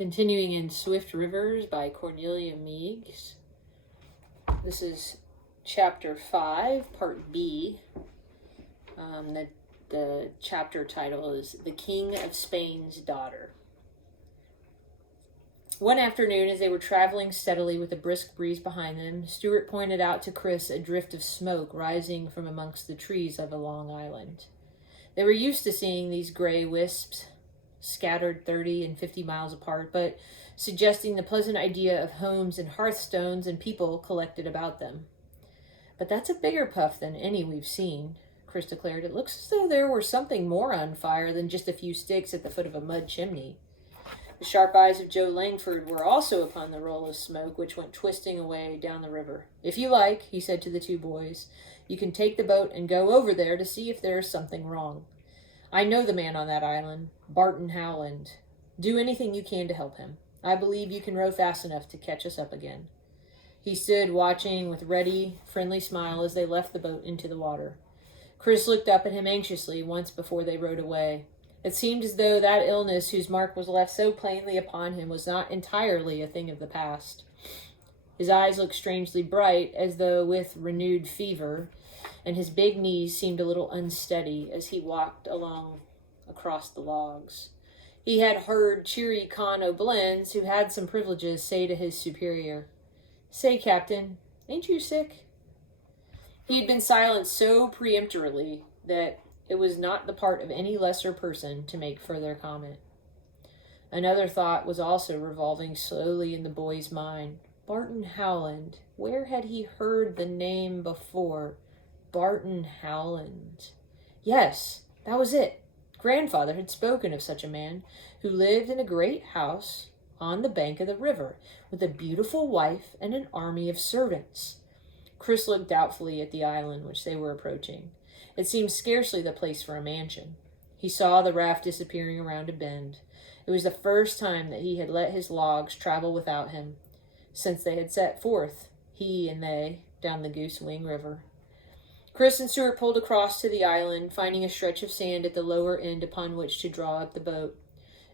Continuing in Swift Rivers by Cornelia Meigs. This is Chapter 5, Part B. The chapter title is The King of Spain's Daughter. One afternoon, as they were traveling steadily with a brisk breeze behind them, Stuart pointed out to Chris a drift of smoke rising from amongst the trees of a long island. They were used to seeing these gray wisps scattered 30 and 50 miles apart, but suggesting the pleasant idea of homes and hearthstones and people collected about them. "But that's a bigger puff than any we've seen," Chris declared. "It looks as though there were something more on fire than just a few sticks at the foot of a mud chimney." The sharp eyes of Joe Langford were also upon the roll of smoke which went twisting away down the river. "If you like," he said to the two boys, "you can take the boat and go over there to see if there is something wrong. I know the man on that island, Barton Howland. Do anything you can to help him. I believe you can row fast enough to catch us up again." He stood watching with ready, friendly smile as they left the boat into the water. Chris looked up at him anxiously once before they rowed away. It seemed as though that illness whose mark was left so plainly upon him was not entirely a thing of the past. His eyes looked strangely bright, as though with renewed fever, and his big knees seemed a little unsteady as he walked along across the logs. He had heard cheery Con O'Blends, who had some privileges, say to his superior, "Say, Captain, ain't you sick?" He had been silenced so peremptorily that it was not the part of any lesser person to make further comment. Another thought was also revolving slowly in the boy's mind. Barton Howland. Where had he heard the name before? Barton Howland. Yes, that was it. Grandfather had spoken of such a man, who lived in a great house on the bank of the river, with a beautiful wife and an army of servants. Chris looked doubtfully at the island which they were approaching. It seemed scarcely the place for a mansion. He saw the raft disappearing around a bend. It was the first time that he had let his logs travel without him, since they had set forth, he and they, down the Goosewing River. Chris and Stuart pulled across to the island, finding a stretch of sand at the lower end upon which to draw up the boat.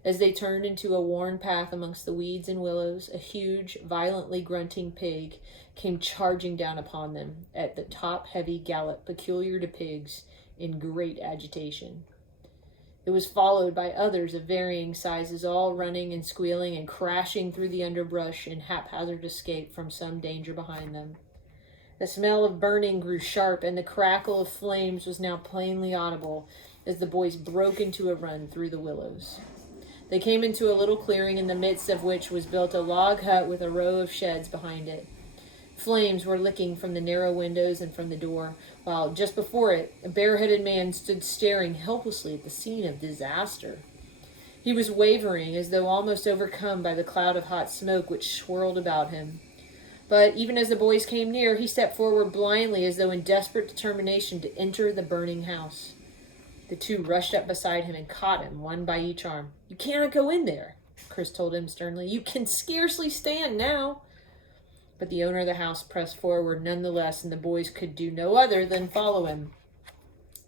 As they turned into a worn path amongst the weeds and willows, a huge, violently grunting pig came charging down upon them at the top-heavy gallop peculiar to pigs in great agitation. It was followed by others of varying sizes, all running and squealing and crashing through the underbrush in haphazard escape from some danger behind them. The smell of burning grew sharp, and the crackle of flames was now plainly audible as the boys broke into a run through the willows. They came into a little clearing in the midst of which was built a log hut with a row of sheds behind it. Flames were licking from the narrow windows and from the door, while just before it, a bareheaded man stood staring helplessly at the scene of disaster. He was wavering, as though almost overcome by the cloud of hot smoke which swirled about him. But even as the boys came near, he stepped forward blindly, as though in desperate determination to enter the burning house. The two rushed up beside him and caught him, one by each arm. "You cannot go in there," Chris told him sternly. "You can scarcely stand now." But the owner of the house pressed forward nonetheless, and the boys could do no other than follow him.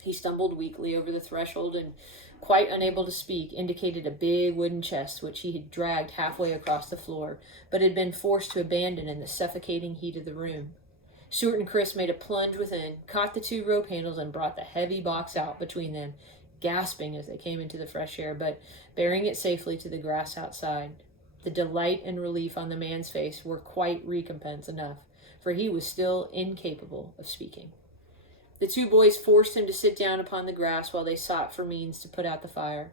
He stumbled weakly over the threshold and, quite unable to speak, indicated a big wooden chest which he had dragged halfway across the floor, but had been forced to abandon in the suffocating heat of the room. Stuart and Chris made a plunge within, caught the two rope handles, and brought the heavy box out between them, gasping as they came into the fresh air, but bearing it safely to the grass outside. The delight and relief on the man's face were quite recompense enough, for he was still incapable of speaking. The two boys forced him to sit down upon the grass while they sought for means to put out the fire.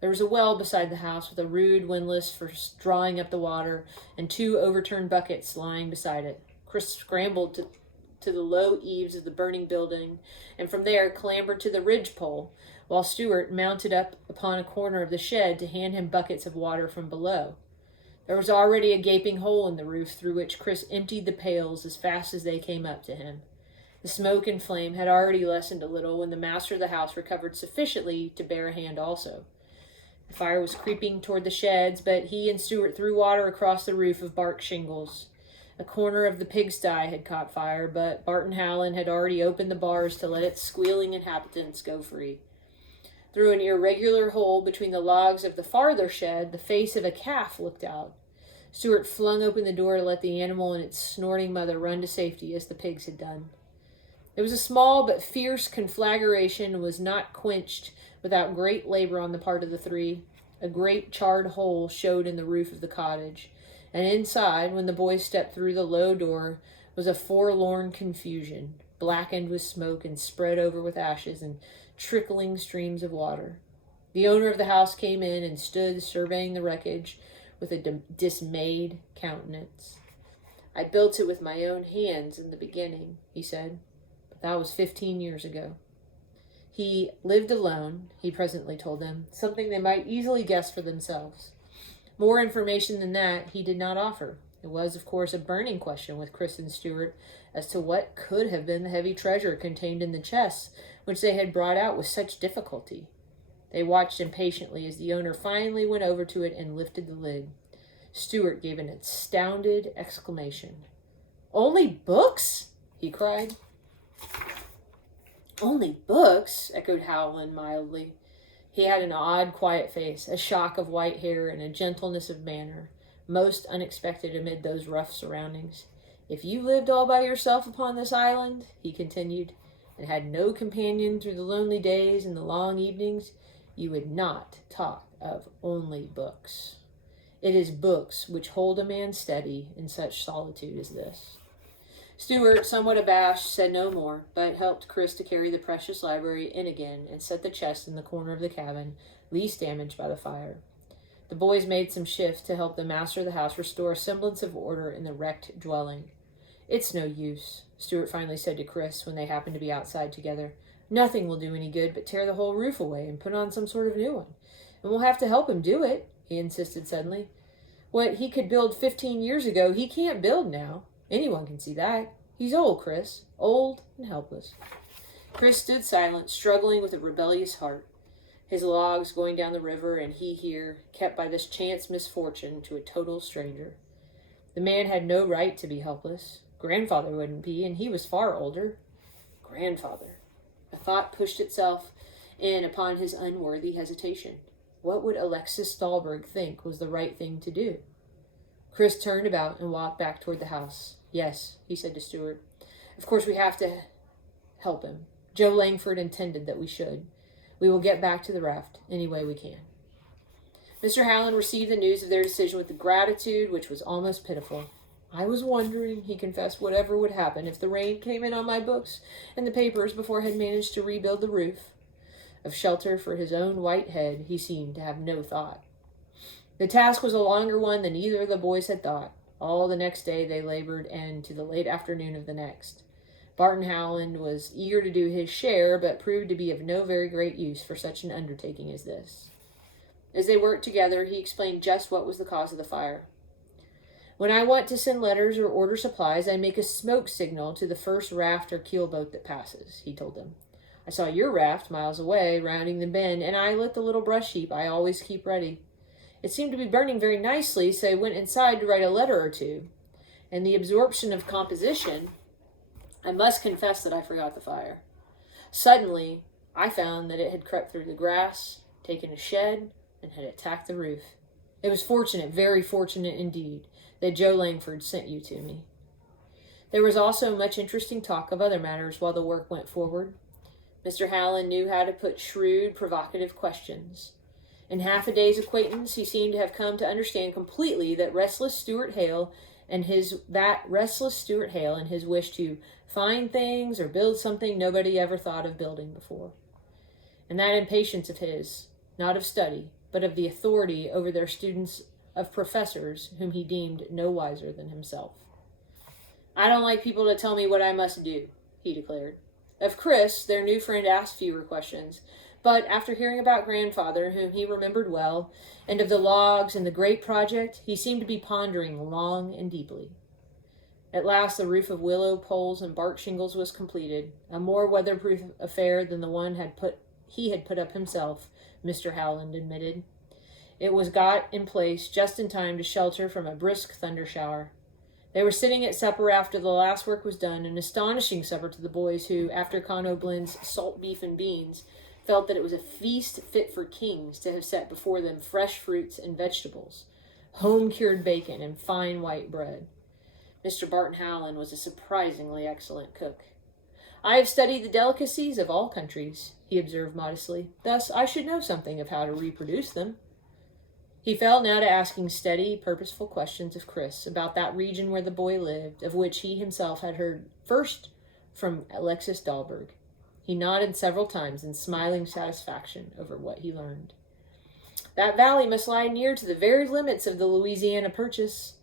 There was a well beside the house with a rude windlass for drawing up the water, and two overturned buckets lying beside it. Chris scrambled to the low eaves of the burning building, and from there clambered to the ridgepole, while Stuart mounted up upon a corner of the shed to hand him buckets of water from below. There was already a gaping hole in the roof through which Chris emptied the pails as fast as they came up to him. The smoke and flame had already lessened a little when the master of the house recovered sufficiently to bear a hand also. The fire was creeping toward the sheds, but he and Stuart threw water across the roof of bark shingles. A corner of the pigsty had caught fire, but Barton Howland had already opened the bars to let its squealing inhabitants go free. Through an irregular hole between the logs of the farther shed, the face of a calf looked out. Stuart flung open the door to let the animal and its snorting mother run to safety as the pigs had done. It was a small but fierce conflagration and was not quenched without great labor on the part of the three. A great charred hole showed in the roof of the cottage, and inside, when the boys stepped through the low door, was a forlorn confusion, blackened with smoke and spread over with ashes and trickling streams of water. The owner of the house came in and stood surveying the wreckage with a dismayed countenance. "I built it with my own hands in the beginning," he said, "but that was 15 years ago." He lived alone, he presently told them, something they might easily guess for themselves. More information than that he did not offer. It was, of course, a burning question with Chris and Stuart as to what could have been the heavy treasure contained in the chests which they had brought out with such difficulty. They watched impatiently as the owner finally went over to it and lifted the lid. Stuart gave an astounded exclamation. "Only books?" he cried. "Only books?" echoed Howland mildly. He had an odd, quiet face, a shock of white hair, and a gentleness of manner, most unexpected amid those rough surroundings. "If you lived all by yourself upon this island," he continued, "and had no companion through the lonely days and the long evenings, you would not talk of only books. It is books which hold a man steady in such solitude as this." Stuart, somewhat abashed, said no more, but helped Chris to carry the precious library in again and set the chest in the corner of the cabin, least damaged by the fire. The boys made some shift to help the master of the house restore a semblance of order in the wrecked dwelling. "It's no use," Stuart finally said to Chris when they happened to be outside together. "Nothing will do any good but tear the whole roof away and put on some sort of new one. And we'll have to help him do it," he insisted suddenly. "What he could build 15 years ago, he can't build now. Anyone can see that. He's old, Chris. Old and helpless." Chris stood silent, struggling with a rebellious heart. His logs going down the river, and he here, kept by this chance misfortune to a total stranger. The man had no right to be helpless. Grandfather wouldn't be, and he was far older. Grandfather. A thought pushed itself in upon his unworthy hesitation. What would Alexis Stallberg think was the right thing to do? Chris turned about and walked back toward the house. "Yes," he said to Stuart. "Of course we have to help him. Joe Langford intended that we should. We will get back to the raft any way we can." Mr. Howland received the news of their decision with a gratitude which was almost pitiful. "I was wondering," he confessed, "whatever would happen if the rain came in on my books and the papers before I had managed to rebuild the roof." Of shelter for his own white head he seemed to have no thought. The task was a longer one than either of the boys had thought. All the next day they labored, and to the late afternoon of the next. Barton Howland was eager to do his share, but proved to be of no very great use for such an undertaking as this. As they worked together, he explained just what was the cause of the fire. "When I want to send letters or order supplies, I make a smoke signal to the first raft or keelboat that passes," he told them. "I saw your raft miles away, rounding the bend, and I lit the little brush heap I always keep ready. It seemed to be burning very nicely, so I went inside to write a letter or two. In the absorption of composition, I must confess that I forgot the fire. Suddenly, I found that it had crept through the grass, taken a shed, and had attacked the roof. It was fortunate, very fortunate indeed, that Joe Langford sent you to me." There was also much interesting talk of other matters while the work went forward. Mr. Howland knew how to put shrewd, provocative questions. In half a day's acquaintance, he seemed to have come to understand completely that restless Stuart Hale and his wish to find things or build something nobody ever thought of building before. And that impatience of his, not of study, but of the authority over their students of professors whom he deemed no wiser than himself. "I don't like people to tell me what I must do," he declared. Of Chris, their new friend asked fewer questions, but after hearing about Grandfather, whom he remembered well, and of the logs and the great project, he seemed to be pondering long and deeply. At last the roof of willow poles and bark shingles was completed, a more weatherproof affair than the one he had put up himself, Mr. Howland admitted. It was got in place just in time to shelter from a brisk thunder shower. They were sitting at supper after the last work was done, an astonishing supper to the boys who, after Con O'Blinn's salt beef and beans, felt that it was a feast fit for kings to have set before them fresh fruits and vegetables, home-cured bacon, and fine white bread. Mr. Barton Howland was a surprisingly excellent cook. "I have studied the delicacies of all countries," he observed modestly. "Thus I should know something of how to reproduce them." He fell now to asking steady, purposeful questions of Chris about that region where the boy lived, of which he himself had heard first from Alexis Dahlberg. He nodded several times in smiling satisfaction over what he learned. "That valley must lie near to the very limits of the Louisiana Purchase."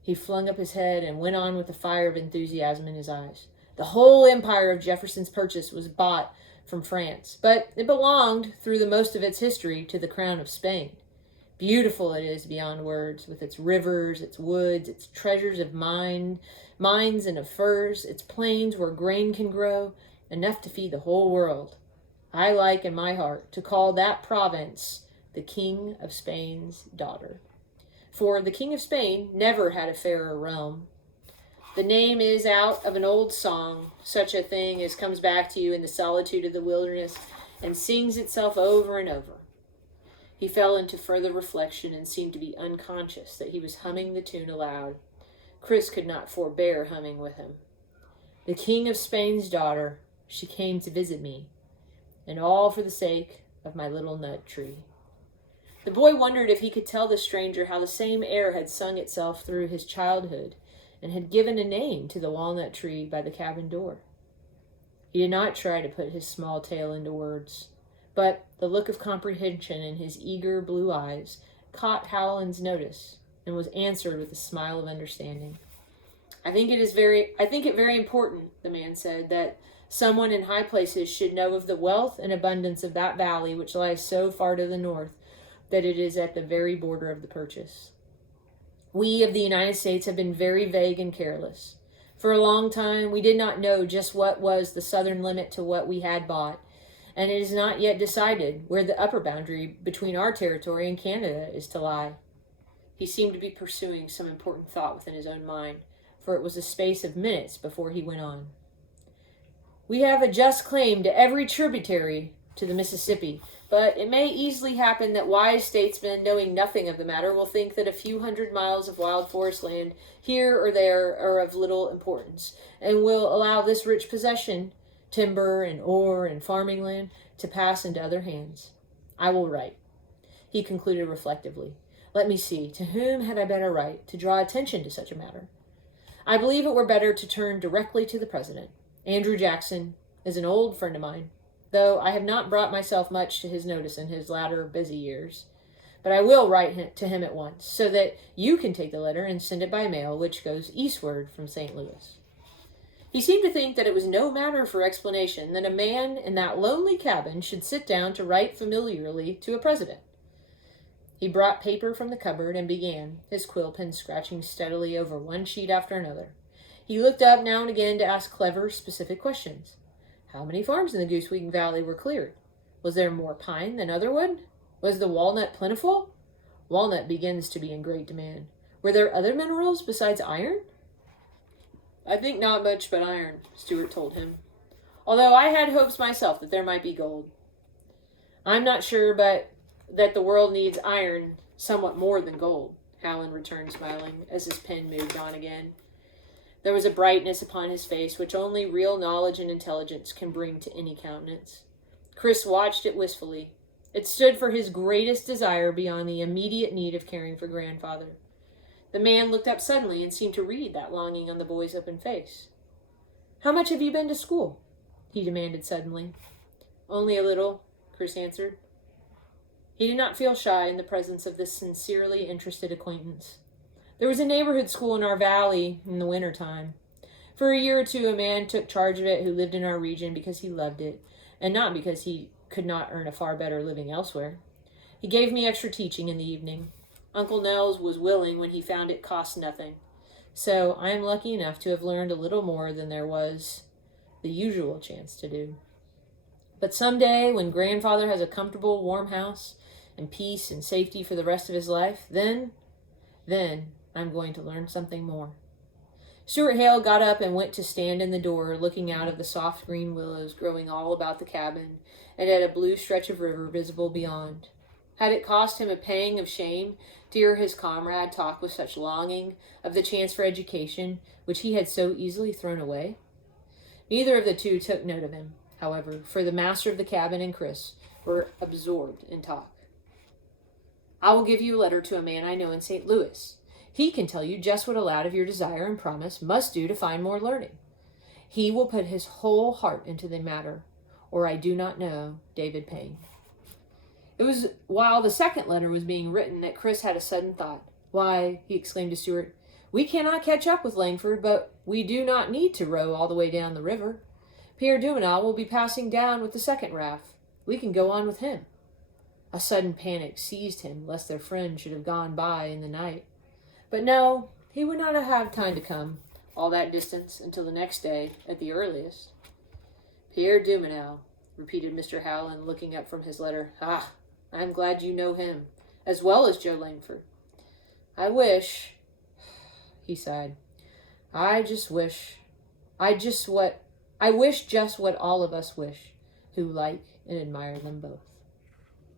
He flung up his head and went on with a fire of enthusiasm in his eyes. "The whole empire of Jefferson's Purchase was bought from France, but it belonged, through the most of its history, to the crown of Spain. Beautiful it is beyond words, with its rivers, its woods, its treasures of mines and of furs, its plains where grain can grow, enough to feed the whole world. I like in my heart to call that province the King of Spain's daughter. For the King of Spain never had a fairer realm. The name is out of an old song, such a thing as comes back to you in the solitude of the wilderness and sings itself over and over." He fell into further reflection and seemed to be unconscious that he was humming the tune aloud. Chris could not forbear humming with him. "The King of Spain's daughter, she came to visit me, and all for the sake of my little nut tree." The boy wondered if he could tell the stranger how the same air had sung itself through his childhood and had given a name to the walnut tree by the cabin door. He did not try to put his small tale into words, but the look of comprehension in his eager blue eyes caught Howland's notice and was answered with a smile of understanding. I think it very important," the man said, "that someone in high places should know of the wealth and abundance of that valley which lies so far to the north that it is at the very border of the Purchase. We of the United States have been very vague and careless. For a long time, we did not know just what was the southern limit to what we had bought, and it is not yet decided where the upper boundary between our territory and Canada is to lie." He seemed to be pursuing some important thought within his own mind, for it was a space of minutes before he went on. "We have a just claim to every tributary to the Mississippi, but it may easily happen that wise statesmen, knowing nothing of the matter, will think that a few 100 miles of wild forest land here or there are of little importance, and will allow this rich possession, timber and ore and farming land, to pass into other hands. I will write," he concluded reflectively. "Let me see, to whom had I better write to draw attention to such a matter? I believe it were better to turn directly to the President. Andrew Jackson is an old friend of mine, though I have not brought myself much to his notice in his latter busy years. But I will write to him at once, so that you can take the letter and send it by mail, which goes eastward from St. Louis." He seemed to think that it was no matter for explanation that a man in that lonely cabin should sit down to write familiarly to a president. He brought paper from the cupboard and began, his quill pen scratching steadily over one sheet after another. He looked up now and again to ask clever, specific questions. How many farms in the Gooseweek Valley were cleared? Was there more pine than other wood? Was the walnut plentiful? Walnut begins to be in great demand. Were there other minerals besides iron? "I think not much but iron," Stewart told him, "although I had hopes myself that there might be gold." "I'm not sure but that the world needs iron somewhat more than gold," Howland returned, smiling, as his pen moved on again. There was a brightness upon his face which only real knowledge and intelligence can bring to any countenance. Chris watched it wistfully. It stood for his greatest desire beyond the immediate need of caring for grandfather. The man looked up suddenly and seemed to read that longing on the boy's open face. "How much have you been to school?" he demanded suddenly. "Only a little," Chris answered. He did not feel shy in the presence of this sincerely interested acquaintance. "There was a neighborhood school in our valley in the winter time. For a year or two, a man took charge of it who lived in our region because he loved it, and not because he could not earn a far better living elsewhere. He gave me extra teaching in the evening. Uncle Nels was willing when he found it cost nothing. So I am lucky enough to have learned a little more than there was the usual chance to do. But someday, when grandfather has a comfortable, warm house and peace and safety for the rest of his life, then I'm going to learn something more." Stuart Hale got up and went to stand in the door, looking out of the soft green willows growing all about the cabin, and at a blue stretch of river visible beyond. Had it cost him a pang of shame to hear his comrade talk with such longing of the chance for education, which he had so easily thrown away? Neither of the two took note of him, however, for the master of the cabin and Chris were absorbed in talk. I will give you a letter to a man I know in St. Louis. He can tell you just what a lad of your desire and promise must do to find more learning. He will put his whole heart into the matter, or I do not know, David Payne. It was while the second letter was being written that Chris had a sudden thought. Why, he exclaimed to Stuart, we cannot catch up with Langford, but we do not need to row all the way down the river. Pierre Dumenil will be passing down with the second raft. We can go on with him. A sudden panic seized him, lest their friend should have gone by in the night. But no, he would not have time to come all that distance until the next day at the earliest. Pierre Dumenil, repeated Mr. Howland, looking up from his letter. Ah, I am glad you know him, as well as Joe Langford. I wish, he sighed, I wish just what all of us wish, who like and admire them both.